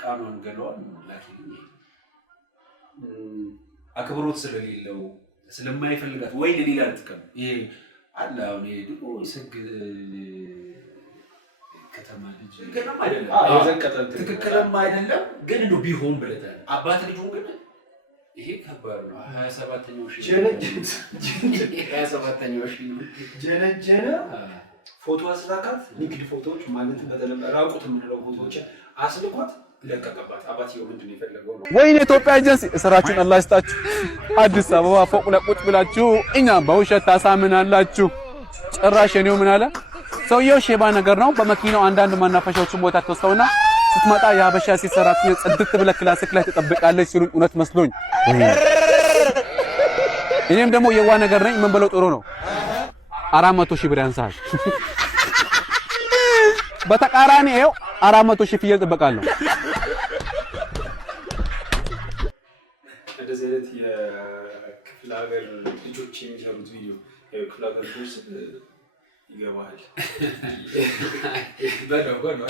ቃኗን ገለዋል ላኪኝ አክብሮት ስለሌለው ስለማይፈልጋት ወይ ለሌላ ልትቀም ይሄ አለ አሁን ይሄ ይሰግ ከተማ ልጅ ከተማ አይደለም ትክክለኛ አይደለም ግን ነው ቢሆን ብለታል አባት ልጅ ሆነ ይሄ ከባድ ነው 27ኛው ሺ ጀነጀነ ፎቶ አስላካት ንግድ ፎቶዎች ማለት በተለምዶ ራቁት የምንለው ፎቶዎች አስልኳት ለቀቀባት አባትየው ምንድነው የፈለገው ነው ወይኔ ኢትዮጵያ ኤጀንሲ ስራችሁን አላህ ይስጣችሁ አዲስ አበባ ፎቅ ላይ ቁጭ ብላችሁ እኛ በውሸት ታሳምናላችሁ ጭራሽ እኔው ምን አለ ሰውየው ሼባ ነገር ነው በመኪናው አንዳንድ ማናፈሻዎችን ቦታ ተወስተውና ስትመጣ የሀበሻ ሴት ሰራተኛ ጽድት ብለ ክላሲክ ላይ ተጠብቃለች ሲሉኝ እውነት መስሎኝ እኔም ደግሞ የዋ ነገር ነኝ ምን ብለው ጥሩ ነው 400 ሺህ ብር ያንሳል በተቃራኒ ይኸው 400 ሺህ ፍየል ጥበቃለሁ እንደዚህ አይነት የክፍለ ሀገር ልጆች የሚሰሩት ቪዲዮ የክፍለ ሀገር ልጆች ይገባል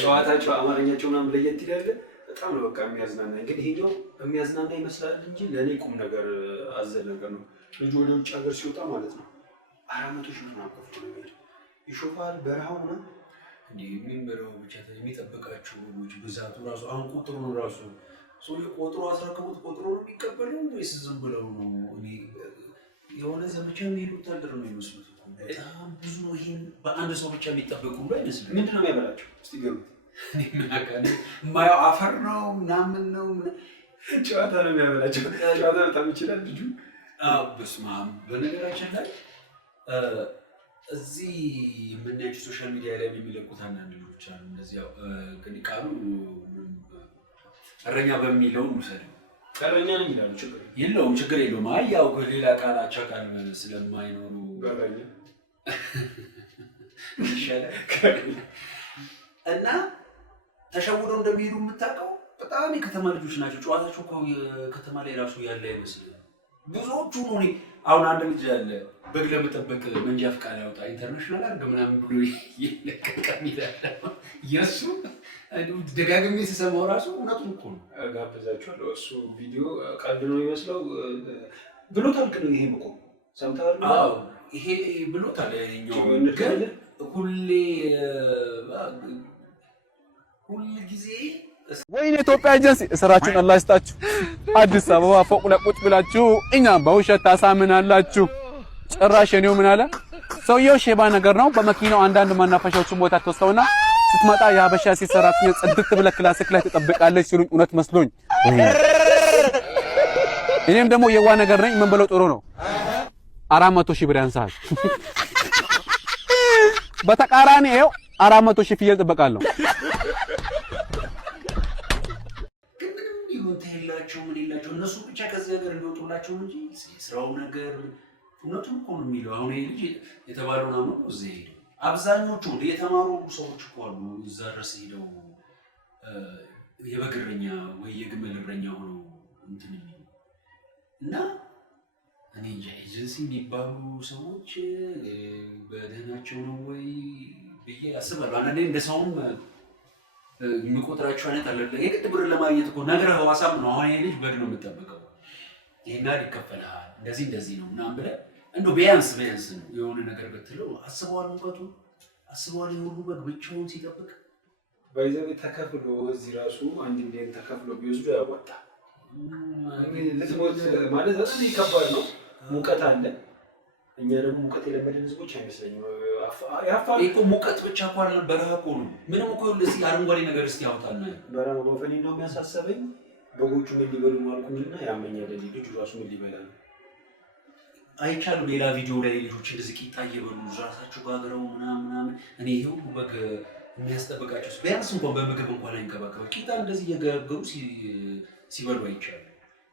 ጨዋታቸው አማርኛቸው ምናምን ለየት ይላል በጣም ነው በቃ የሚያዝናና እንግዲህ ይሄው የሚያዝናና ይመስላል እንጂ ለኔ ቁም ነገር አዘል ነገር ነው ልጅ ወደ ውጭ ሀገር ሲወጣ ማለት ነው 400 ሺህ ብር አቆፍቶ ነው ይሾፋል በረሃው ነው እንዴ የሚመረው ብቻ የሚጠብቃቸው ልጅ ብዛቱ ራሱ አሁን ቁጥሩ ነው ራሱ ሰው የቆጥሮ አስረከቡት ቆጥሮ ነው የሚቀበለው ወይስ ዝም ብለው ነው እኔ የሆነ ዘመቻ የሚሉት ታደረ ነው የሚመስሉት በጣም ብዙ ነው ይሄን በአንድ ሰው ብቻ የሚጠበቁ ነው አይመስልም ምንድነው የሚያበላቸው እስቲ ገምት ማየው አፈር ነው ምናምን ነው ጨዋታ ነው የሚያበላቸው ጨዋታ በጣም ይችላል ልጁ በስመ አብ በነገራችን ላይ እዚህ የምናያቸው ሶሻል ሚዲያ ላይ የሚለቁት አንዳንድ ልጆች አሉ እንደዚህ ያው እንግዲህ ቃሉ እረኛ በሚለው ነው እረኛ ነው የሚላሉ ችግር የለውም አይ ያው ሌላ ቃላቻ ቃል ስለማይኖሩ በረኛ እና ተሸውደው እንደሚሄዱ የምታውቀው በጣም የከተማ ልጆች ናቸው ጨዋታቸው እኮ የከተማ ላይ ራሱ ያለ አይመስልም ብዙዎቹ ነው አሁን አንድ ልጅ አለ በግ ለመጠበቅ መንጃ ፈቃድ ያወጣ ኢንተርናሽናል አድርገህ ምናምን ብሎ ይለቀቃል ይላል የሱ ደጋግሜ ስሰማው ራሱ እውነቱን እኮ ነው ጋብዛችኋለሁ እሱ ቪዲዮ ቀልድ ነው የሚመስለው ብሎታል ግን ይሄ እኮ ሰምተሃል አዎ ይሄ ብሎታል ያኛው ግን ሁሉ ጊዜ ወይኔ ኢትዮጵያ ኤጀንሲ ስራችሁን አላህ ይስጣችሁ አዲስ አበባ ፎቅ ላይ ቁጭ ብላችሁ እኛ በውሸት ታሳምናላችሁ ጭራሽ እኔው ምን አለ ሰውየው ሼባ ነገር ነው በመኪናው አንዳንድ ማናፈሻዎችን ቦታ ተወስተውና ስትመጣ የሀበሻ ሴት ሰራተኛ ጽድት ብለ ክላሲክ ላይ ተጠብቃለች ሲሉኝ እውነት መስሎኝ እኔም ደግሞ የዋ ነገር ነኝ ምን ብለው ጥሩ ነው 400 ሺህ ብር ያንሳል በተቃራኒ ይኸው 400 ሺህ ፍየል ጥበቃለሁ ምን ይላቸው እነሱ ብቻ ከዚህ ሀገር እንወጡላቸው እንጂ ስራው ነገር እውነቱን እኮ ነው የሚለው አሁን ይሄ ልጅ የተባለውን አሁን ነው እዚህ ሄደው አብዛኞቹ የተማሩ ሰዎች እኮ አሉ እዛ ድረስ ሄደው የበግረኛ ወይ የግመል እረኛ ሆነው እንትን የሚሉ እና እኔ ኤጀንሲ የሚባሉ ሰዎች በደህናቸው ነው ወይ ብዬ አስባለሁ አንዳንዴ እንደ ሰውም የሚቆጥራቸው አይነት አለ የግድ ብር ለማግኘት እኮ ነግረህ ሐሳብ ነው አሁን ይሄ ልጅ በግ ነው የምጠብቀው ይሄና ይከፈላል እንደዚህ ነው ምናምን ብለህ እንደው ቢያንስ ነው የሆነ ነገር ብትለው አስበዋል ሙቀቱ አስበዋል የሁሉ በግ ብቻውን ሲጠብቅ ባይዘው ተከፍሎ እዚህ ራሱ አንድ ሚሊዮን ተከፍሎ ቢወስዱ ያወጣ ለዝሞት ማለት በጣም ይከባድ ነው ሙቀት አለ እኛ ደግሞ ሙቀት የለመደን ህዝቦች አይመስለኝም ያፋል እኮ ሙቀት ብቻ እኮ አይደለም በረሃ እኮ ነው ምንም እኮ ለዚህ አረንጓዴ ነገር እስቲ ያወጣና በረሃ ወፈኔ ነው የሚያሳሰበኝ በጎቹ ምን ሊበሉ ማልኩኝና ያመኛል ልጅ ራሱ ምን ሊበላ አይቻሉ ሌላ ቪዲዮ ላይ ልጆች እንደዚህ ቂጣ እየበሉ ራሳቸው ጋግረው ምናምን እኔ ይሄው በግ የሚያስጠብቃቸው ቢያንስ እንኳን በምግብ እንኳን አይንከባከቡ ቂጣ እንደዚህ እየጋገሩ ሲበሉ አይቻሉ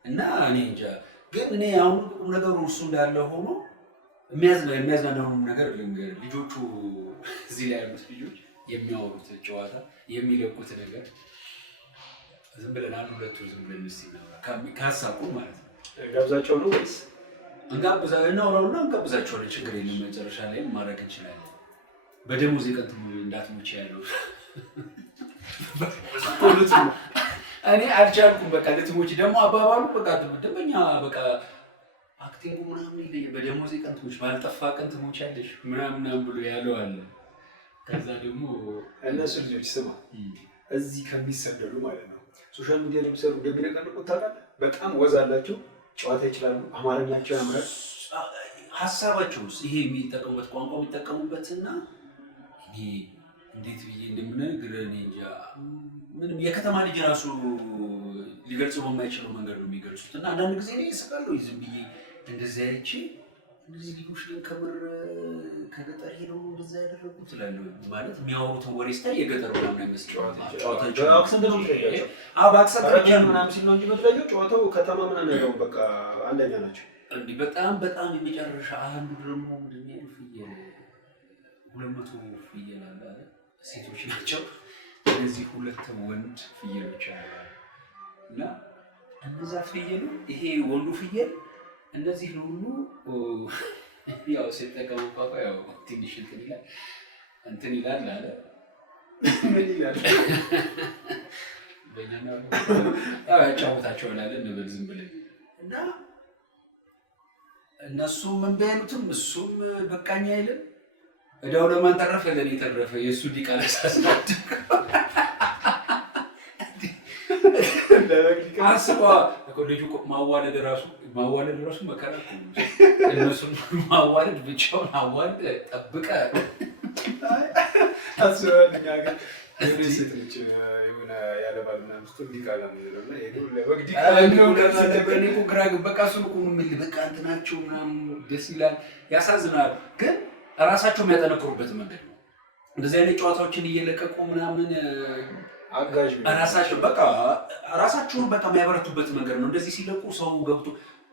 እና እኔ እንጃ ግን እኔ አሁን ነገሩ እሱ እንዳለ ሆኖ የሚያዝናናው ነገር ልንገር ልጆቹ እዚህ ላይ ያሉት ልጆች የሚያወሩት ጨዋታ የሚለቁት ነገር ዝም ብለን አንድ ሁለቱ ዝም ብለን ካሳቁ ማለት ነው ጋብዛቸው ነው ወይስ እንጋብዛቸዋለን ችግር የለም መጨረሻ ላይ ማድረግ እንችላለን በደሞዝ የቀንቱ እንዳትሞች ያለው እኔ አልቻልኩም። በቃ ለትሞች ደግሞ አባባሉ በቃ ደንበኛ በቃ አክቲንጉ ምናምን ይለኛል። በደሞዜ ቀን ትሞች ባልጠፋ ቀን ትሞቻለሽ ምናምን ብሎ ያለው አለ። ከዛ ደግሞ እነሱ ልጆች ስማ እዚህ ከሚሰደዱ ማለት ነው ሶሻል ሚዲያ ላይ የሚሰሩ እንደሚነቀንቁት ታውቃለህ። በጣም ወዝ አላቸው፣ ጨዋታ ይችላሉ፣ አማርኛቸው ያምራል። ሀሳባቸውስ ይሄ የሚጠቀሙበት ቋንቋ የሚጠቀሙበትና ይሄ እንዴት ብዬ እንደምነግርህ እኔ እንጃ። ምንም የከተማ ልጅ ራሱ ሊገልጸው በማይችለው መንገድ ነው የሚገልጹት። እና አንዳንድ ጊዜ እኔ እስቃለሁ ዝም ብዬ እንደዚህ አይቼ እነዚህ ልጆች ግን ከምር ከገጠር ሄደው እንደዛ ያደረጉት እላለሁ። ማለት የሚያወሩትን ወሬ ስታይ የገጠር ምናምን አይመስልም። ጨዋታቸው አክሰንት ነው የሚለያቸው። በአክሰንት ምናምን ሲል ነው እንጂ የምትለየው ጨዋታው ከተማ ምናምን ያለው በቃ አንደኛ ናቸው። እንዲህ በጣም የመጨረሻ አንዱ ደግሞ ምንድን ነው ፍየል 200 ፍየል አለ ሴቶች ናቸው። እነዚህ 2 ወንድ ፍየሎች አሉ እና እነዛ ፍየሉ ይሄ ወንዱ ፍየል እነዚህ ሁሉ ያው ሲጠቀሙ ቋቋ ያው ትንሽ እንትን ይላል አለ ምን ይላል በእኛ ነው ያው ያጫውታቸው አለ እንበል ዝም ብለን እና እነሱም ምን ቢያዩትም እሱም በቃኝ አይልም። እዳው ለማን ተረፈ? ለኔ ተረፈ። የሱ ዲቃላ ሳስናድ አስባ ልጁ ማዋለድ ራሱ መከራ እኮ ነው። እነሱን ማዋለድ ብቻውን አዋልድ ጠብቀ አስበኛ ጋር ሴት ልጅ የሆነ ያለባል ምናምን ስትል ዲቃላ የሚለው እና ሄዶ ለበግ ዲቃላ ነው ግራ በቃ እሱን እኮ የሚል በቃ እንትናቸው ምናምን ደስ ይላል፣ ያሳዝናል። ግን ራሳቸው የሚያጠነክሩበት መንገድ ነው። እንደዚህ አይነት ጨዋታዎችን እየለቀቁ ምናምን አጋዥ ራሳቸው በቃ ራሳቸውን በቃ የሚያበረቱበት መንገድ ነው። እንደዚህ ሲለቁ ሰው ገብቶ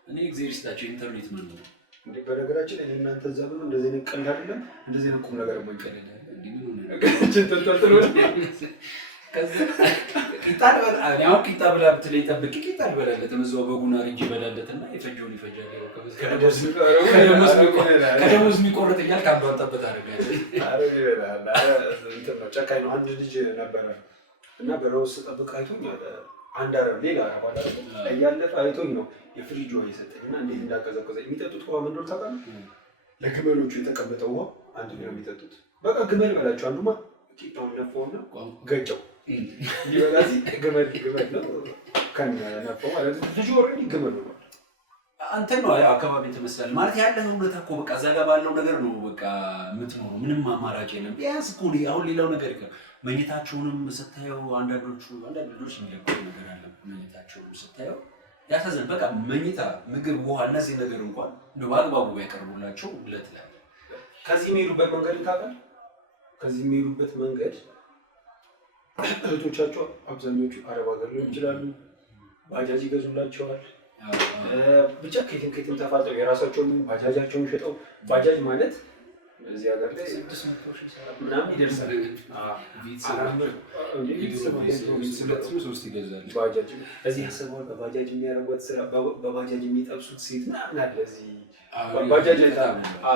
እኔ እግዚአብሔር ይስጣቸው ኢንተርኔት ምን ነው እንዴ በነገራችን ላይ እናንተ እዛ ብሎ እንደዚህ አይነት ቀልድ አይደለም፣ እንደዚህ አይነት ቁም ነገር ማይቀለድ ቂጣ ብላ ብትለኝ ጠብቄ ቂጣ ልበላለት እዛው በጉና ርንጅ ይበላለትና የፈጀውን ይፈጃል። ከደሞዝ የሚቆርጥ እያል ከአንዷን ጠብት አደርጋለሁ። ጨካኝ ነው። አንድ ልጅ ነበረ እና በረውስ ጠብቅ አይቶኝ አንድ አረብ ሌላ አረብ እያለፈ አይቶኝ ነው የፍሪጅ ውሃ የሰጠኝ እና እንዴት እንዳቀዘቀዘ። የሚጠጡት ውሃ ምን እንደሆነ ታውቃለህ? ለግመሎቹ የተቀመጠ ውሃ አንድ ነው የሚጠጡት። በቃ ግመል በላቸው። አንዱማ ቂጣውን ነፋውና ገጨው ሊበላ ሲል ግመል ነው ከነነፋው ማለት ነው። ልጁ ኦልሬዲ ግመል ነው። አንተን ነው አካባቢ ትመስላለህ ማለት ያለህ እውነት እኮ በቃ እዛ ጋር ባለው ነገር ነው በቃ የምትኖረው። ምንም አማራጭ የለም። ቢያንስ እኮ አሁን ሌላው ነገር ይቀር መኝታቸውንም ስታየው አንዳንድ ልጆች የሚለቁት ነገር አለ። መኝታቸውንም ስታየው ያሳዝን። በቃ መኝታ፣ ምግብ፣ ውሃ እነዚህ ነገር እንኳን እንደው በአግባቡ ያቀርቡላቸው ብለህ ትላለህ። ከዚህ የሚሄዱበት መንገድ ታውቃለህ? ከዚህ የሚሄዱበት መንገድ እህቶቻቸው አብዛኞቹ አረብ ሀገር ሊሆን ይችላሉ። ባጃጅ ይገዙላቸዋል። ብቻ ከየትም ተፋጠው የራሳቸውን ባጃጃቸውን ሸጠው ባጃጅ ማለት እዚህ ሀገር ላይ 600,000 ምናምን ይደርሳል። ባጃጅ እዚህ ያሰበዋል። በባጃጅ የሚያደርጓት ስራ፣ በባጃጅ የሚጠብሱት ሴት ምናምን አለ። እዚህ ባጃጅ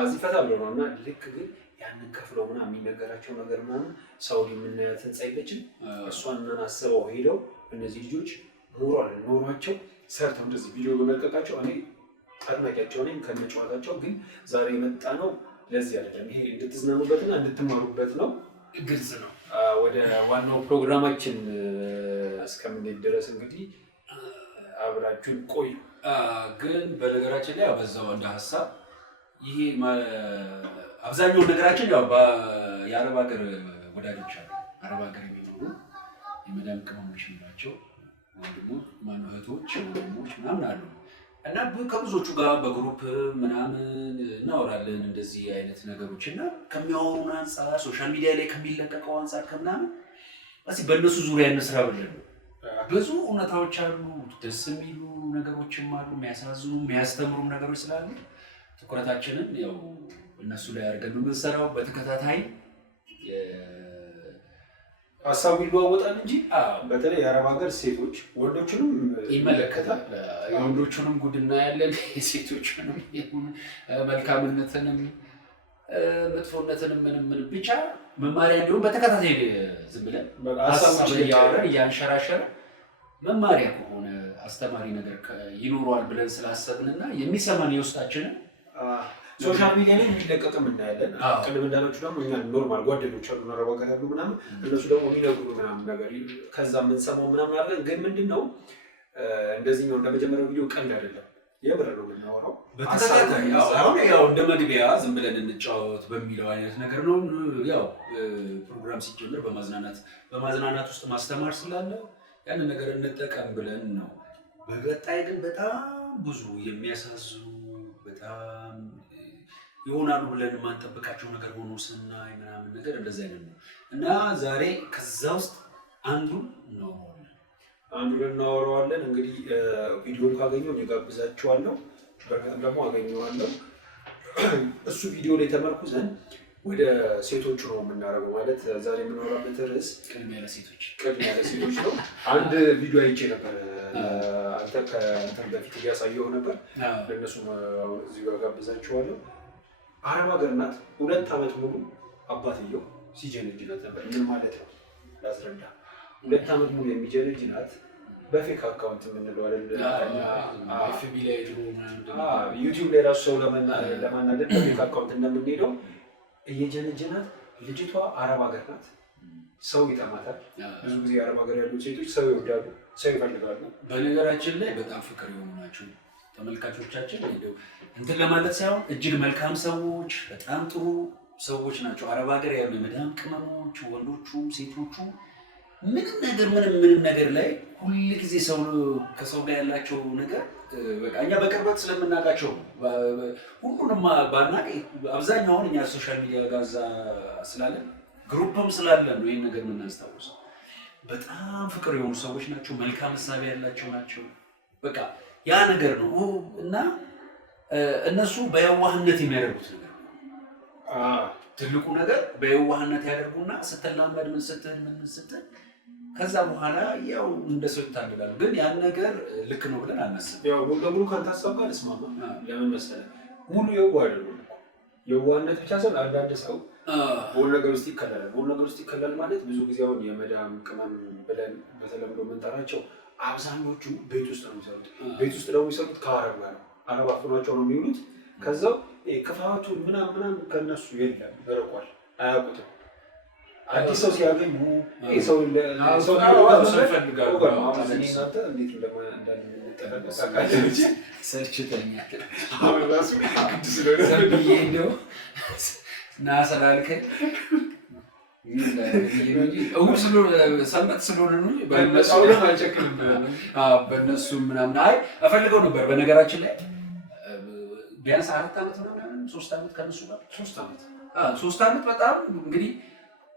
እዚህ ፈታ ብሎ ነው እና ልክ ግን ያንን ከፍለው ምናምን የሚነገራቸው ነገር ምናምን ሰው የምናያት ህንፃ የለችም። እሷን ምን አስበው ሄደው እነዚህ ልጆች ኖሯቸው ሰርተው እንደዚህ ቪዲዮ በመልቀቃቸው እኔ አድናቂያቸው ነኝ ከነጨዋታቸው። ግን ዛሬ የመጣ ነው ለዚህ አይደለም። ይሄ እንድትዝናኑበትና እንድትማሩበት ነው። ግልጽ ነው። ወደ ዋናው ፕሮግራማችን እስከምንሄድ ድረስ እንግዲህ አብራችሁን ቆዩ። ግን በነገራችን ላይ በዛው እንደ ሀሳብ ይሄ አብዛኛው ነገራችን ያው የአረብ ሀገር ወዳጆች አሉ። አረብ ሀገር የሚኖሩ የመዳም ቅመሞች ናቸው። ወንድሞች ማነው እህቶች ወንድሞች ምናምን አሉ እና ከብዙዎቹ ጋር በግሩፕ ምናምን እናወራለን እንደዚህ አይነት ነገሮች እና ከሚያወሩን አንጻር ሶሻል ሚዲያ ላይ ከሚለቀቀው አንጻር ከምናምን እስኪ በእነሱ ዙሪያ እንስራ ብለን ነው። ብዙ እውነታዎች አሉ፣ ደስ የሚሉ ነገሮችም አሉ፣ የሚያሳዝኑ የሚያስተምሩም ነገሮች ስላሉ ትኩረታችንን ያው እነሱ ላይ አድርገን ነው የምንሰራው። በተከታታይ ሀሳቡ ይለዋወጣል እንጂ በተለይ የአረብ ሀገር ሴቶች ወንዶችንም ይመለከታል። የወንዶቹንም ጉድ እናያለን፣ የሴቶችንም መልካምነትንም መጥፎነትንም ምንም ብቻ መማሪያ እንዲሁም በተከታታይ ዝም ብለን ሀሳቦችን እያወራን እያንሸራሸረ መማሪያ ከሆነ አስተማሪ ነገር ይኖረዋል ብለን ስላሰብንና የሚሰማን የውስጣችንን ሶሻል ሚዲያ ላይ የሚለቀቅም እናያለን። ቅድም እንዳለችው ደግሞ እኛ ኖርማል ጓደኞች አሉ ረባቀት ያሉ ምናምን እነሱ ደግሞ የሚነግሩ ምናምን ነገር ከዛ የምንሰማው ምናምን አለን። ግን ምንድን ነው እንደዚህ ነው እንደመጀመሪያው ቪዲዮ ቀልድ አይደለም፣ የምር ነው የምናወራው። አሁን ያው እንደ መግቢያ ዝም ብለን እንጫወት በሚለው አይነት ነገር ነው። ያው ፕሮግራም ሲጀምር በማዝናናት ውስጥ ማስተማር ስላለ ያንን ነገር እንጠቀም ብለን ነው። በቀጣይ ግን በጣም ብዙ የሚያሳዝኑ በጣም ይሆናሉ ብለን የማንጠብቃቸው ነገር ሆኖ ስናይ ምናምን ነገር እንደዚህ አይነት ነው እና ዛሬ ከዛ ውስጥ አንዱን እናወራዋለን። እንግዲህ ቪዲዮን ካገኘው እጋብዛችኋለሁ፣ በእርግጥም ደግሞ አገኘዋለሁ። እሱ ቪዲዮ ላይ ተመርኩዘን ወደ ሴቶቹ ነው የምናደርገው። ማለት ዛሬ የምናወራበት ርዕስ ቅድሚያ ለሴቶች ነው። አንድ ቪዲዮ አይቼ ነበር አንተ ከእንትን በፊት እያሳየሁ ነበር። ለእነሱ እዚህ ጋር ጋብዛችኋለሁ። አረብ ሀገር ናት። 2 ዓመት ሙሉ አባትየው ሲጀነጅናት ነበር። ምን ማለት ነው ላስረዳ። 2 ዓመት ሙሉ የሚጀነጅናት በፌክ አካውንት የምንለው ዩቲዩብ ላይ ራሱ ሰው ለማናደድ በፌክ አካውንት እንደምንሄደው እየጀነጀናት። ልጅቷ አረብ ሀገር ናት። ሰው ይጠማታል። ብዙ ጊዜ አረብ ሀገር ያሉ ሴቶች ሰው ይወዳሉ፣ ሰው ይፈልጋሉ። በነገራችን ላይ በጣም ፍቅር የሆኑ ናቸው ተመልካቾቻችን። እንትን ለማለት ሳይሆን እጅግ መልካም ሰዎች፣ በጣም ጥሩ ሰዎች ናቸው። አረብ ሀገር ያሉ የመዳም ቅመሞች፣ ወንዶቹም ሴቶቹ ምንም ነገር ላይ ሁል ጊዜ ሰው ከሰው ጋር ያላቸው ነገር በቃ እኛ በቅርበት ስለምናውቃቸው ሁሉንም ባናውቅ አብዛኛውን እኛ ሶሻል ሚዲያ ጋር ስላለን ግሩፕም ስላለን ነው ይህን ነገር የምናስታውሰው። በጣም ፍቅር የሆኑ ሰዎች ናቸው። መልካም ሀሳብ ያላቸው ናቸው። በቃ ያ ነገር ነው እና እነሱ በየዋህነት የሚያደርጉት ነገር ትልቁ ነገር በየዋህነት ያደርጉና ስትላመድ ምን ስትል ከዛ በኋላ ያው እንደ ሰው ይታደላሉ። ግን ያን ነገር ልክ ነው ብለን አናስብም። ያው ሙሉ ለሙሉ ካንተ ሀሳብ ጋር እስማማ። ለምን መሰለህ ሙሉ የዋህ አይደሉም። የዋህነት ብቻ ሳይሆን አንዳንድ ሰው በሆነ ነገር ውስጥ ይከላል። በሆነ ነገር ውስጥ ይከላል ማለት ብዙ ጊዜ አሁን የመዳም ቅመም ብለን በተለምዶ የምንጠራቸው አብዛኞቹ ቤት ውስጥ ነው የሚሰሩት። ቤት ውስጥ ደግሞ የሚሰሩት ከአረብ ጋር ነው። አረብ አፍኗቸው ነው የሚውሉት። ከዛው ክፋቱ ምናምን ከነሱ የለም፣ ይርቋል፣ አያውቁትም። አዲስ ሰው ሲያገኙ ሰው ይፈልጋሉ። እናንተ እንዴት እንደምንጠቀም ሰርችተኛል እንደው እና ስላልከኝ ሰንበት ስለሆነ ነው በእነሱ ምናምን እፈልገው ነበር። በነገራችን ላይ ቢያንስ 4 ዓመት ምናምን 3 ዓመት ከነሱ ጋር 3 ዓመት በጣም እንግዲህ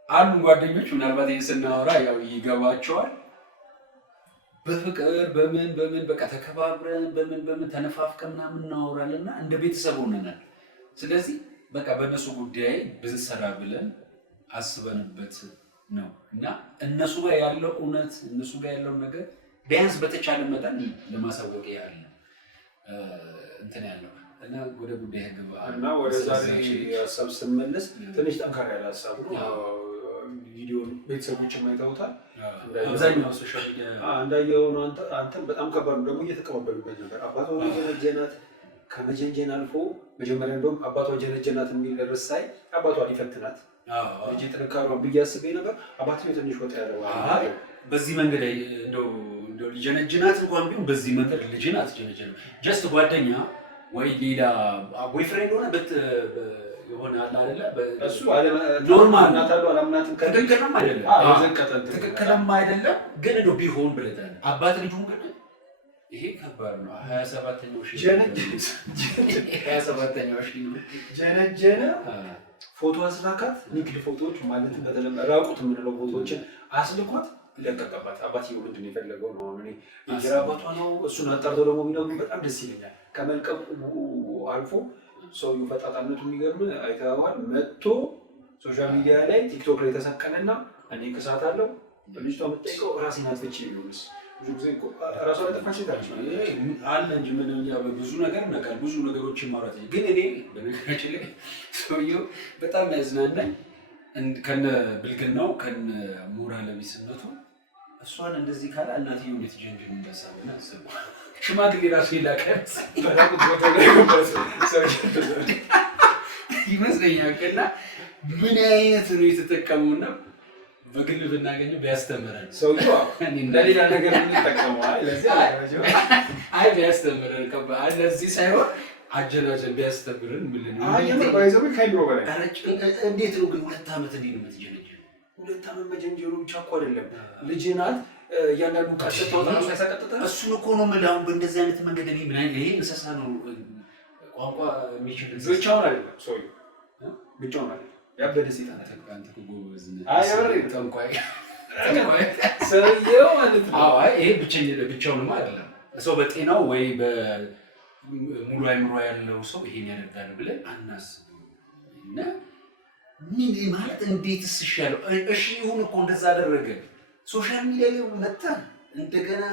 አሉ ጓደኞች። ምናልባት ይህ ስናወራ ያው ይገባቸዋል። በፍቅር በምን በቃ ተከባብረን በምን ተነፋፍቀን ምናምን እናወራለን እና እንደ ቤተሰብ ሆነናል። ስለዚህ በቃ በእነሱ ጉዳይ ብንሰራ ብለን አስበንበት ነው እና እነሱ ጋር ያለው እውነት እነሱ ጋር ያለው ነገር ቢያንስ በተቻለ መጠን ለማሳወቅ ያህል እንትን ያለው እና ወደ ጉዳይ ግባ እና ወደ ዛሬ ሀሳብ ስንመለስ ትንሽ ጠንካራ ያለ ሀሳብ ነው። ቪዲዮን ቤተሰቦች አይተውታል። አብዛኛው ሶሻል ሚዲያ እንዳየው ነው። አንተ በጣም ከባድ ነው ደግሞ እየተቀባበሉበት ነበር። አባቷ ጀነጀናት ከመጀንጀን አልፎ መጀመሪያ እንደውም አባቷ ጀነጀናት የሚል ርዕስ ሳይ አባቷ ሊፈትናት ልጅ ጥንካሬዋን ብዬ አስቤ ነበር። አባትየው ትንሽ ወጣ ያለው በዚህ መንገድ እንደው ሊጀነጅናት እንኳን ቢሆን በዚህ መንገድ ልጅን አትጀነጀንም። ጀስት ጓደኛ ወይ ሌላ ቦይፍሬንድ ሆነ የሆነ አለ አይደለ? እሱ ኖርማል እናታሉ አላምናትም። ትክክልም አይደለም ትክክልም አይደለም። ግን እንደው ቢሆን ብለታል አባት ልጁን ግን ይሄ ከባድ ነው። 27ኛው ሺህ ጀነጀነ ፎቶ አስላካት። ንግድ ፎቶዎች ማለት በተለይ ራቁት የምንለው ፎቶዎችን አስልኳት ለቀቀባት። አባትየው ምንድን ነው የፈለገው ነው? እኔ እንጀራ አባቷ ነው። እሱን አጣርተው ደግሞ ቢነግሩኝ በጣም ደስ ይለኛል። ከመልቀቁ አልፎ ሰውዬው ፈጣጣነቱ የሚገርም አይተኸዋል። መጥቶ ሶሻል ሚዲያ ላይ ቲክቶክ ላይ ተሰቀለና እኔ ክሳት አለው ልጅቷ የምትጠይቀው ራሴን አጥፍቼ ቢሆንስ? ብዙ ጊዜ ራሷ ለጠፋች ሴታለች አለ እንጂ ምን ብዙ ነገር ነቃል ብዙ ነገሮችን ማውራት ግን እኔ በነገራችን ላይ ሰውዬው በጣም ያዝናናኝ ከነ ብልግናው ከነ ሞራል ቢስነቱ እሷን እንደዚህ ካለ እናትየው እንዴት ጀንጅን እንደሳለና አስቡ። ሽማግሌ ራሱ ይላካል በራቁት ቦታ ላይ ይመስለኛል። እና ምን አይነት ነው የተጠቀሙና በግል ብናገኘው ቢያስተምረን ሰውዬው ለሌላ ነገር እንጠቀመው። አይ ቢያስተምረን ከባድ ለዚህ ሳይሆን አጀናጀን ቢያስተምረን ምን ነው ባይዘው ከይሮ በላይ እንዴት ነው ግን 2 ዓመት እንዴት ነው የምትጀነጀው? 2 ዓመት መጀንጀሩ ብቻ እኮ አይደለም ልጅ ናት። እያንዳንዱ ካሰተው ነው ያሳቀጥጣ እሱን እኮ ነው የምልህ። አሁን በእንደዚህ አይነት መንገድ እኔ ምን አይነት ይሄ እንስሳ ነው ቋንቋ የሚችል ብቻውን አይደለም ሰውዬው ብቻውን አይደለም ያበደ ሰይጣን አንተ እኮ ጎበዝ ነህ። አይ አብሬ ጠንቋይ ሰውዬው ማለት ነው። አዎ ይሄ ብቻውንማ አይደለም ሰው በጤናው ወይ በሙሉ አይምሮ ያለው ሰው ይሄን ያደርጋል ብለን አናስብም። እና ምን ማለት እንዴትስ ይሻለው? እሺ ይሁን እኮ እንደዛ አደረገ። ሶሻል ሚዲያ ላይ መጣ እንደገና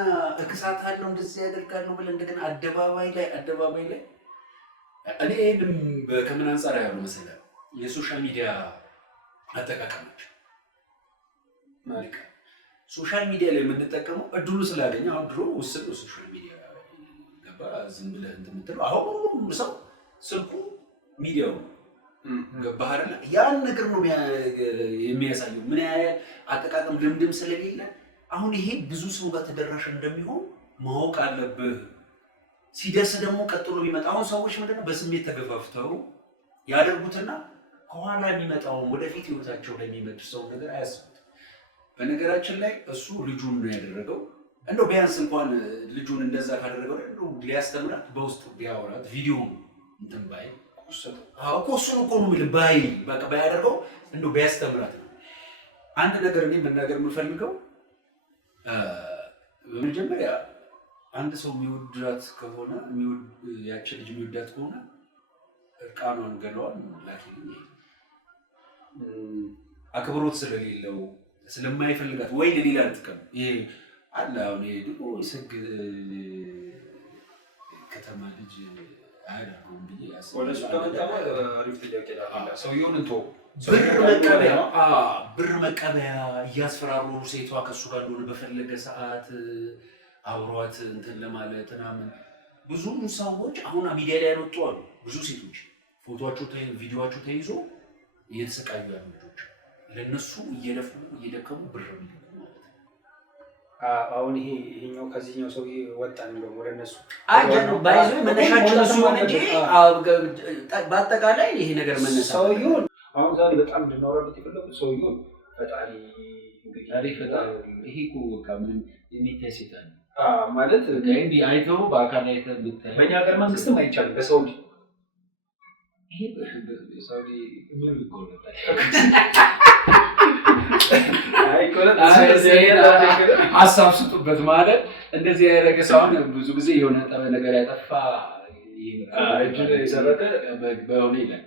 እክሳት አለው እንደዚህ ያደርጋሉ ብለን እንደገና አደባባይ ላይ እኔ ከምን አንፃር ያለው መሰለህ የሶሻል ሚዲያ አጠቃቀማቸው ማለት ሶሻል ሚዲያ ላይ የምንጠቀመው እድሉ ስላገኘ አሁን ድሮ ውስጥ ሶሻል ሚዲያ ገባ ዝም ብለህ እንትን የምትለው አሁን ሁሉም ሰው ስልኩ ሚዲያው ገባህ አይደል? ያን ነገር ነው የሚያሳየው ምን ያህል አጠቃቀም ልምድም ስለሌለ አሁን ይሄ ብዙ ሰው ጋር ተደራሽ እንደሚሆን ማወቅ አለብህ። ሲደርስ ደግሞ ቀጥሎ የሚመጣ አሁን ሰዎች ምንድነው በስሜት ተገፋፍተው ያደርጉትና ከኋላ የሚመጣው ወደፊት ህይወታቸው ላይ የሚመጡ ሰው ነገር አያስቡት። በነገራችን ላይ እሱ ልጁን ነው ያደረገው። እንደው ቢያንስ እንኳን ልጁን እንደዛ ካደረገው እንደው ሊያስተምራት በውስጥ ቢያወራት ቪዲዮ እንትን ባይ እሱን እኮ ነው የሚል ባይ በቃ ባያደርገው እንደው ቢያስተምራት ነው። አንድ ነገር እኔ መናገር የምፈልገው በመጀመሪያ አንድ ሰው የሚወዳት ከሆነ ያቺ ልጅ የሚወዳት ከሆነ እርቃኗን ገለዋን ላኪልኝ አክብሮት ስለሌለው ስለማይፈልጋት ወይ ለሌላ ጥቅም ይሄ አለ። አሁን ደግሞ ይሰግ ከተማ ልጅ አይደለም ብዬ ወለሱ ከመጣው አሪፍ ጥያቄ አለ። ሰውየውን እንቶ ብር መቀበያ እያስፈራሩ ሴቷ ከሱ ጋር እንደሆነ በፈለገ ሰዓት አብሯት እንትን ለማለት ምናምን ብዙ ሰዎች አሁን ሚዲያ ላይ ያወጡ አሉ። ብዙ ሴቶች ፎቶዋቸው ቪዲዮዋቸው ተይዞ እየተሰቃዩ ያሉ ልጆች ለነሱ እየለፉ እየደከሙ ብር የሚልኩ ማለት ነው። አሁን ይሄኛው ከዚህኛው ሰው ወጣን ነው ወደ እነሱ አጀኑ ባይዞ መነሻቸው እሱ እንጂ በአጠቃላይ ይሄ ነገር መነሳት ሰውየው አሁን ዛሬ በጣም እንድናወራበት የፈለኩት ሰውየው ፈጣሪ እንግዲህ ፈጣሪ ይሄ እኮ ከምን የሚታይ ሰይጣን ማለት እንዴ አይተው በአካል አይተው ብታይ በእኛ ሀገር መንግስትም አይቻልም። በሳውዲ ይሄ በሳውዲ ምን ይቆረጣ ሀሳብ ስጡበት ማለት እንደዚህ ያደረገ ሰውን ብዙ ጊዜ የሆነ ጠበ ነገር ያጠፋ የሰረቀ በሆነ ይላል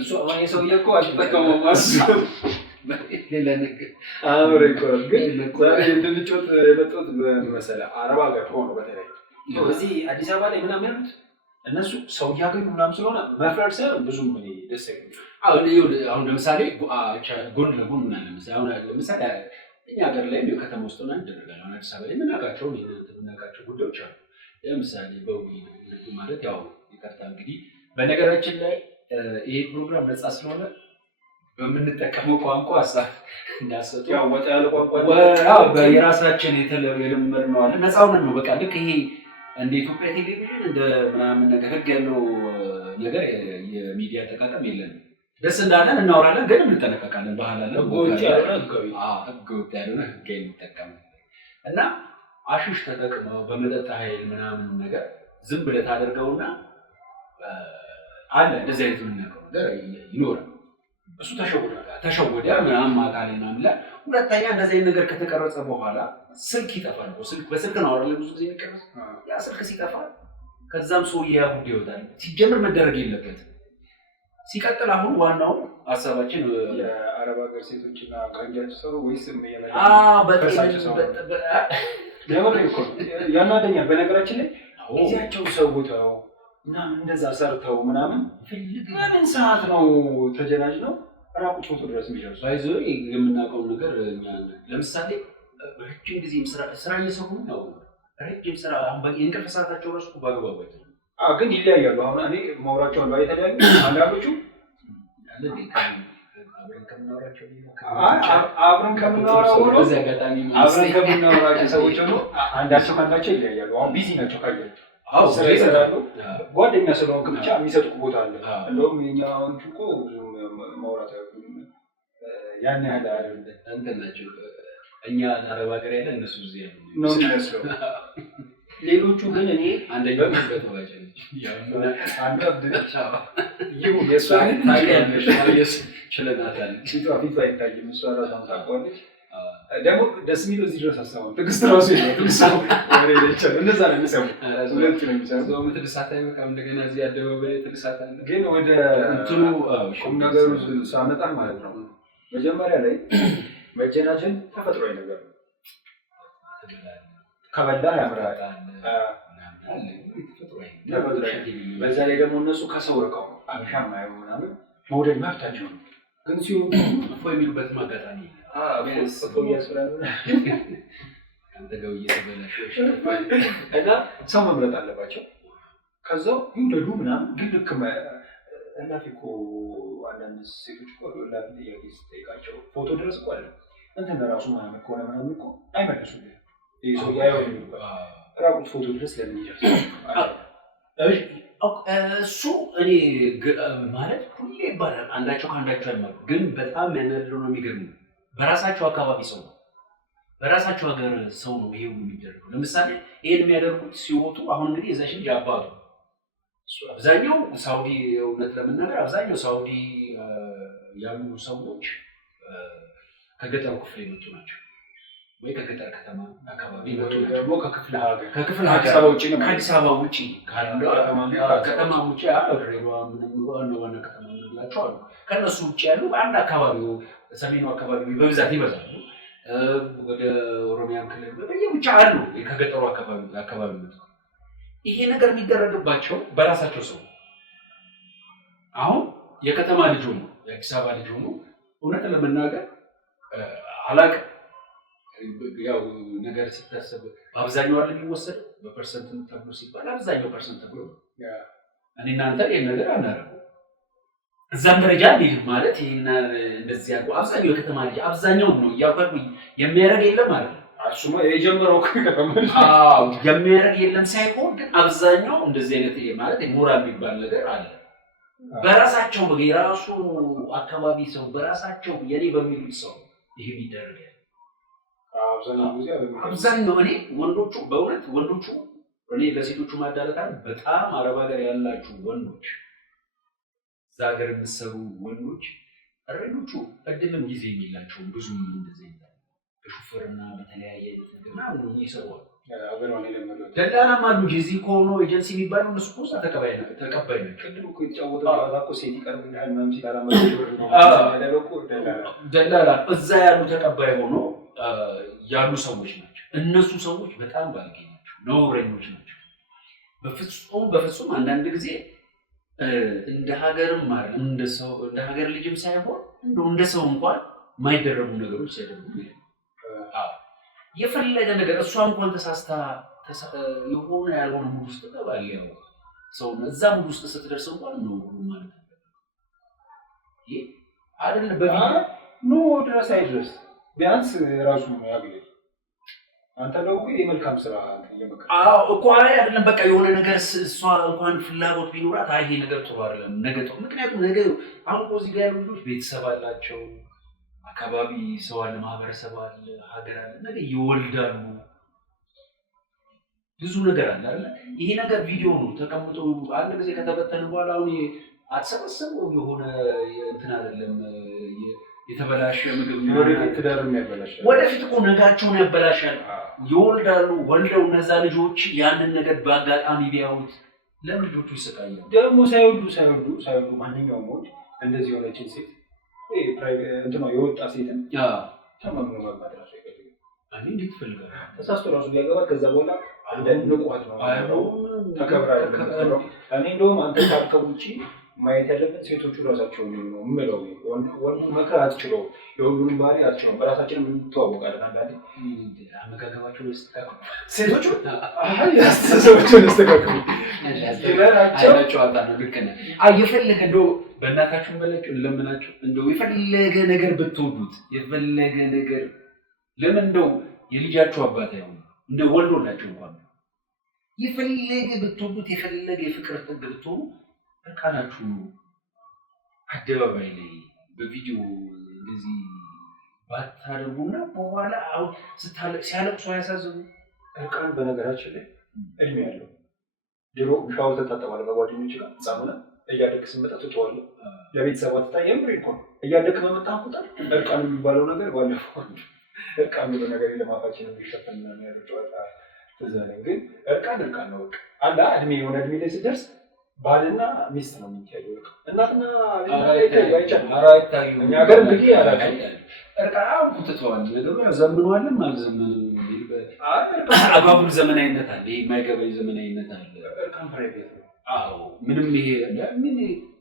እሱ አሁን የሰውዬ እኮ አልተጠቀመውም ሌላ ነገር ግን ዛሬ እንድንጮት የመጡት መሰለህ አረብ ሀገር ሆኖ በተለይ እዚህ አዲስ አበባ ላይ ምናምን ያሉት እነሱ ሰው እያገኙ ምናምን ስለሆነ መፍረድ ሳይሆን ብዙም እኔ ደስ አይልም። አሁን ለምሳሌ ጎን ለጎን ምናምን ለምሳሌ እኛ ሀገር ላይ ከተማ ውስጥ ሆነ እንደረጋል አሁን አዲስ አበባ ላይ የምናውቃቸው ጉዳዮች አሉ። ለምሳሌ ማለት ያው ይቅርታ እንግዲህ በነገራችን ላይ ይሄ ፕሮግራም ነፃ ስለሆነ በምንጠቀመው ቋንቋ ሀሳብ እንዳሰጡ ያው ወጣ ያለ ቋንቋ በየራሳችን የለመድነው አለ። ነፃውን ነው በቃ ልክ ይሄ እንደ ኢትዮጵያ ቴሌቪዥን እንደ ምናምን ነገር ህግ ያለው ነገር የሚዲያ አጠቃቀም የለንም። ደስ እንዳለን እናወራለን፣ ግን እንጠነቀቃለን። ባህላለን ህግ ወጥ ያለና ህግ የሚጠቀም እና አሽሽ ተጠቅመው በመጠጥ ኃይል ምናምን ነገር ዝም ብለህ ታደርገውና አለ እንደዚህ አይነት ነገር ይኖራል። እሱ ተሸወደ ምናምን ማታሌ ምናምን ላይ ሁለተኛ እንደዚህ አይነት ነገር ከተቀረጸ በኋላ ስልክ ይጠፋል። በስልክ ነው አይደል ብዙ ጊዜ የሚቀርጽ ያ ስልክ ሲጠፋ ከዛም ሰው ጉዳይ ይወጣል። ሲጀምር መደረግ የለበትም። ሲቀጥል አሁን ዋናው ሀሳባችን የአረብ ሀገር ሴቶችና ጋንጃቸው ሰሩ ወይስ ያናደኛል። በነገራችን ላይ ጊዜያቸው ሰውተው ምናምን እንደዛ ሰርተው ምናምን ለምን ሰዓት ነው ተጀናጅ ነው ራቁት ፎቶ ድረስ የሚደርሱ ባይዞ የምናውቀው ነገር እኛ ለምሳሌ ረጅም ጊዜ ስራ እየሰሩ ነው። ረጅም ስራ የእንቅልፍ ሰዓታቸው ራሱ በአግባቡ ግን ይለያያሉ። አሁን እኔ ማውራቸውን ላይ የተለያዩ አንዳንዶቹ አብረን ከምናወራቸው ሰዎች ደግሞ አንዳቸው ካላቸው ይለያያሉ። አሁን ቢዚ ናቸው ካየህ ስራ ይሰራሉ። ጓደኛ ስለሆንክ ብቻ የሚሰጡት ቦታ አለ። እንደውም የኛዎቹ እኮ ብዙም ማውራት ያን ያህል አይደለም እንትን ናቸው። እኛ አረብ ሀገር ያለ እነሱ እዚህ ያሉ ነው የሚመስለው። ሌሎቹ ግን እኔ አንደኛው በተባጨ ነች አንተ አብድነች ይሁን የሷ ታያለሽ ችለናታል ፊቷ አይታይም። እሷ ራሷን ታውቀዋለች። ደግሞ ደስ የሚለው እዚህ ድረስ አሳባው ትዕግስት ራሱ ነው። ትዕግስት ወሬ ይቻላል እንደዛ ነው የሚሰሙ ሁለት ነው የሚሰሙ ሰው ምትልሳታ ይመጣም እንደገና እዚህ አደባባይ ትልሳታ ግን ወደ እንትኑ ቁም ነገሩ ሳመጣ ማለት ነው መጀመሪያ ላይ መጀናጀን ተፈጥሯዊ ነገር ነው። ከበላ ያምራል ተፈጥሯዊ በዛ ላይ ደግሞ እነሱ ከሰው ርቀው አብሻ ማየው ምናምን መውደድ መብታቸው ነው። ግን ሲሆን እፎ የሚሉበት ማጋጣሚ እና ሰው መምረጥ አለባቸው። ከዛው ይውደዱ ምናምን ግን ልክ እላፊ እኮ አንዳንድ ሴቶች እኮ እላፊ ጥያቄ ስጠይቃቸው ፎቶ ድረስ እኮ አለ እንትን ለራሱ ምናምን ከሆነ ምናምን እኮ አይመልሱልህም። ይህ ሰው ያየው ራቁት ፎቶ ድረስ ለምን ይደርሳል? እሱ እኔ ማለት ሁሌ ይባላል አንዳቸው ከአንዳቸው አይማሩ። ግን በጣም የሚያናድደው ነው የሚገርም በራሳቸው አካባቢ ሰው ነው በራሳቸው ሀገር ሰው ነው ይሄው የሚደረገው። ለምሳሌ ይሄን የሚያደርጉት ሲወጡ አሁን እንግዲህ እዛሽ ልጅ አባቱ አብዛኛው ሳውዲ እውነት ለመናገር አብዛኛው ሳውዲ ያሉ ሰዎች ከገጠሩ ክፍል የመጡ ናቸው ወይ ከገጠር ከተማ አካባቢ የመጡ ናቸው። ደግሞ ከክፍለ ሀገር ውጪ ከአዲስ አበባ ውጪ ከተማ ውጪ ድሬዳዋ ዋና ከተማ የምንላቸው አሉ። ከእነሱ ውጪ ያሉ በአንድ አካባቢ ሰሜኑ አካባቢ በብዛት ይበዛሉ። ወደ ኦሮሚያ ክልል በየብቻ አሉ ከገጠሩ አካባቢ መጡ። ይሄ ነገር የሚደረግባቸው በራሳቸው ሰው አሁን የከተማ ልጅ ሆኖ የአዲስ አበባ ልጅ ሆኖ እውነት ለመናገር አላውቅም። ያው ነገር ሲታሰብ በአብዛኛው አይደል የሚወሰደው በፐርሰንት ተብሎ ሲባል አብዛኛው ፐርሰንት ተብሎ እኔ እናንተ ይሄን ነገር አናደርገው እዛም ደረጃ ልጅ ማለት ይሄን እንደዚህ ያለው አብዛኛው የከተማ ልጅ አብዛኛው ነው ያውቀው የሚያደርግ የለም ማለት ነው። እሱማ የጀመረው ከተማ የሚያደርግ የለም ሳይሆን ግን አብዛኛው እንደዚህ አይነት ማለት ሞራል የሚባል ነገር አለ። በራሳቸው የራሱ አካባቢ ሰው በራሳቸው የኔ በሚሉት ሰው ይሄ ይደረጋል። አብዛኛው እኔ ወንዶቹ በእውነት ወንዶቹ እኔ ለሴቶቹ ማዳለታ በጣም አረብ ሀገር ያላችሁ ወንዶች እዛ ሀገር የምትሰሩ ወንዶች አረኞቹ እድልም ጊዜ የሚላቸው ብዙ እንደዚህ በሹፍርና በተለያየ አይነት ነገር ምናምን ይሰራሉ። ደላላም አሉ እዚህ ከሆነ ኤጀንሲ የሚባለው እነሱ እኮ ተቀባይ ናቸው። ቅድም እኮ የተጫወተው እኮ ሴት ይቀርብልሃል ምናምን ሲል ደላላ እዛ ያሉ ተቀባይ ሆኖ ያሉ ሰዎች ናቸው። እነሱ ሰዎች በጣም ባለጌ ናቸው፣ ነውረኞች ናቸው። በፍጹም አንዳንድ ጊዜ እንደ ሀገርም ማለት እንደ ሰው እንደ ሀገር ልጅም ሳይሆን እንደ ሰው እንኳን የማይደረጉ ነገሮች ሲያደርጉ የፈለገ ነገር እሷ እንኳን ተሳስታ የሆነ ያልሆነ ሙድ ውስጥ ተባለ ያው ሰው እዛ ሙድ ውስጥ ስትደርስ እንኳን ነው ማለት ነው። ይሄ አይደለም በቪዲዮ ነው ድረስ አይደርስ ቢያንስ ራሱ ነው ያገኘ አንተ ደግሞ የመልካም ስራ እየመከረ እኮ አይደለም በቃ የሆነ ነገር እሷ እንኳን ፍላጎት ቢኖራት አይ ይሄ ነገር ጥሩ አይደለም ነገ ጥሩ ምክንያቱም ነገ አሁን እዚህ ጋር ያሉ ልጆች ቤተሰብ አላቸው፣ አካባቢ ሰው አለ፣ ማህበረሰብ አለ፣ ሀገር አለ፣ ነገ ይወልዳሉ፣ ብዙ ነገር አለ አይደል? ይሄ ነገር ቪዲዮ ነው ተቀምጦ አንድ ጊዜ ከተበተነ በኋላ አሁን አትሰበሰበው የሆነ እንትን አይደለም የተበላሸ ምግብ ወደፊት ትዳርም ያበላሻል። ወደፊት እኮ ነጋቸውን ያበላሻል። ይወልዳሉ፣ ወልደው እነዛ ልጆች ያንን ነገር በአጋጣሚ ቢያዩት ለምን ልጆቹ ይሰቃያሉ? ደግሞ ሳይወዱ ማንኛውም ወንድ እንደዚህ የሆነችን ሴት እንትማ የወጣ ሴትን ተማምኖ ማግባት ራሱ አይፈልግም። እኔ እንዴት ትፈልጋለህ? ተሳስቶ ራሱ ቢያገባት ከዛ በኋላ አንዳንድ ንቋት ነው ተከብራ። እኔ እንደውም አንተ ካልከው ውጪ ማየት ያለብን ሴቶቹ ራሳቸው ነው የምለው። ወንዱ መከራ አትችለውም፣ የወንዱን ባህሪ አትችለውም። በራሳችንም እንተዋወቃለን። አንዳንዴ አመጋገባቸውን ያስተካክሉ ሴቶቹ ያስተሳሰባቸውን ያስተካክሉ ጨዋታ ነው። ልክ ነህ። የፈለገ እንደው በእናታችሁ በላችሁ ለምናችሁ እንደው የፈለገ ነገር ብትወዱት የፈለገ ነገር ለምን እንደው የልጃችሁ አባት አይሆንም እንደ ወልዶላችሁ እንኳን የፈለገ ብትወዱት የፈለገ የፍቅር ጥግ ብትሆኑ እርቃናችሁ አደባባይ ላይ በቪዲዮ እንደዚህ ባታደርጉና በኋላ አሁን ሲያለቅሱ አያሳዝኑ? እርቃን በነገራችን ላይ እድሜ ያለው ድሮ ሻወር ተታጠባለህ በጓደኞች ጋር ህፃን ሆነህ እያደግህ ስትመጣ ትተዋለህ። ለቤተሰብ አትታይ። የምሬን እኮ ነው። እያደግህ በመጣህ ቁጥር እርቃን የሚባለው ነገር ባለፈው እርቃን ብሎ ነገር ለማፋችን የሚሸፈን ምናምን ያለው ጨዋታ ትዝ አለኝ። ግን እርቃን ነው በቃ አላ እድሜ የሆነ እድሜ ላይ ስትደርስ ባልና ሚስት ነው የሚታየው። እናትና አይታዩም። እኛ ሀገር እንግዲህ አላውቅም። እርቃን ትተዋል። ነገሩ ዘምኗልም አልዘመኑም። አባቡል ዘመናዊነት አለ፣ የማይገባኝ ዘመናዊነት አለ። እርቃን ፕራይቬት ነው። አዎ ምንም ይሄ ምን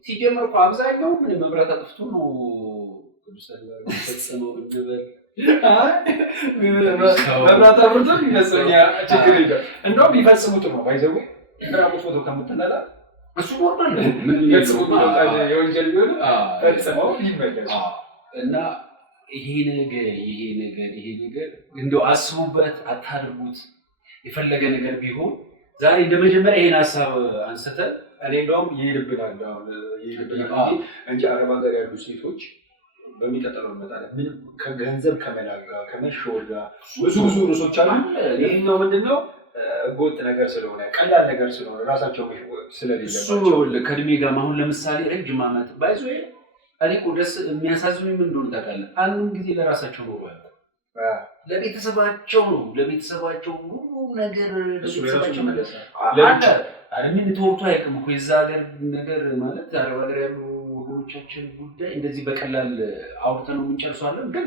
ሲጀምር እኮ አብዛኛው ምን መብራት አጥፍቶ ነው ቅዱሳን ጋር ተሰማው እንበል መብራት አብርቶ ይመስለኛል። ችግር የለም እንደውም ቢፈጽሙት ነው ባይዘው ምራቁት ፎቶ ከምትነላ እሱ ኖርማል ነው። ምን ይፈጽሙት የወንጀል ቢሆን ፈጽመው ይመለሱ እና ይሄ ነገር እንደው አስቡበት፣ አታድርጉት። የፈለገ ነገር ቢሆን ዛሬ እንደመጀመሪያ ይሄን ሀሳብ አንስተን እኔ እንደውም ይሄድብናል እንጂ አረብ ሀገር ያሉ ሴቶች በሚቀጥለው እንመጣለን። ምንም ከገንዘብ ከመላክ ጋር ከመሸወድ ጋር ብዙ ርዕሶች አሉ። ይሄኛው ምንድነው ህገወጥ ነገር ስለሆነ ቀላል ነገር ስለሆነ ራሳቸው ስለሌለባቸው ከእድሜ ጋር አሁን ለምሳሌ ረጅም ዓመት ባይዞ እኔ እኮ ደስ የሚያሳዝኑኝ ምን እንደሆነ ታውቃለህ? አንዱን ጊዜ ለራሳቸው ኖሮ ያለ ለቤተሰባቸው ነው ለቤተሰባቸው ሁሉ ነገር ለቤተሰባቸው ምን ተወርቶ አይቅም እኮ የዛ ሀገር ነገር ማለት አረብ ሀገር ያሉ ወገኖቻችን ጉዳይ እንደዚህ በቀላል አውርተን ነው የምንጨርሰዋለን። ግን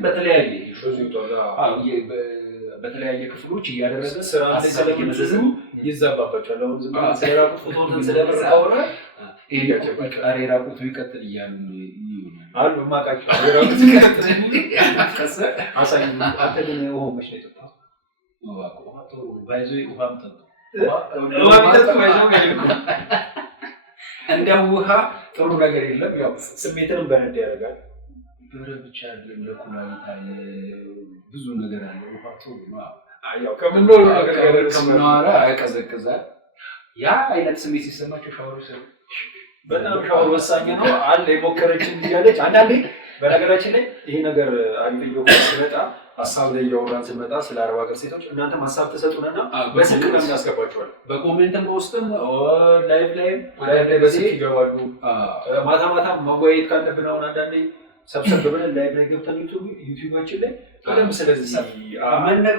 በተለያየ ክፍሎች እያደረገ ስራ ስለሚመዘዝ ይዛባባቸዋል። አሁን ዝም ብለን ስለራቁት ፎቶን ስለበረካውና ራቁቱ ይቀጥል እያሉ ይሆናል አሉ ማቃቸው ራቁቱ ይቀጥል አሳይ አንተ ግን ውሃ መች ነው የጠጣው? ባይዞ ውሃም ጠጡ እንደ ውሃ ጥሩ ነገር የለም። ያው ስሜትንም በረድ ያደርጋል። ብቻ አይደለም ለኩላሊት አለ ብዙ ነገር አለ። ውሃ ጥሩ ነው። ያው ከምንኖር ነገር ከምንኖር ያቀዘቅዛል። ያ አይነት ስሜት ሲሰማቸው ሻወር ሰው በጣም ሻወር ወሳኝ ነው አለ የሞከረችን እያለች አንዳንዴ በነገራችን ላይ ይሄ ነገር አንብዮ ስለመጣ ሀሳብ ላይ እያወራን ስንመጣ ስለ አረብ ሀገር ሴቶች እናንተም ሀሳብ ተሰጡንና በስልክ ለምን ያስገባቸዋል? በኮሜንትም በውስጥም ላይቭ ላይ በስልክ ይገባሉ። ማታ መወያየት ካለብን አሁን አንዳንዴ ሰብሰብ ብለን ላይቭ ላይ ገብተን ዩቲዩባችን ላይ በደንብ ስለዚህ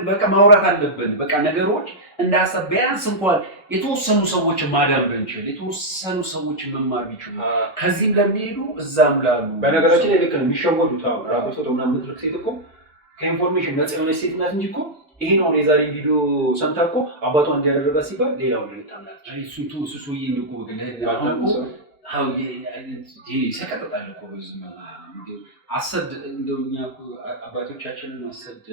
በቃ ማውራት አለብን። በቃ ነገሮች እንደ ሀሳብ ቢያንስ እንኳን የተወሰኑ ሰዎች ማዳን ብንችል የተወሰኑ ሰዎች መማር ቢችሉ ከዚህም ለሚሄዱ እዛም ላሉ በነገራችን ላይ ልክ ነው የሚሸወዱት። አሁን ራቁት ፎቶ ምናምን የምትልክ ሴት እኮ ከኢንፎርሜሽን ነፃ የሆነች ሴት ናት እንጂ እኮ ይሄን አሁን የዛሬ ቪዲዮ ሰምታ እኮ አባቷ እንዲያደረጋ ሲባል ሌላውን ልታምናለች። ሱሱዬ እኮ ሰቀጥጣል እኮ አሰድ እንደኛ አባቶቻችንን አሰድ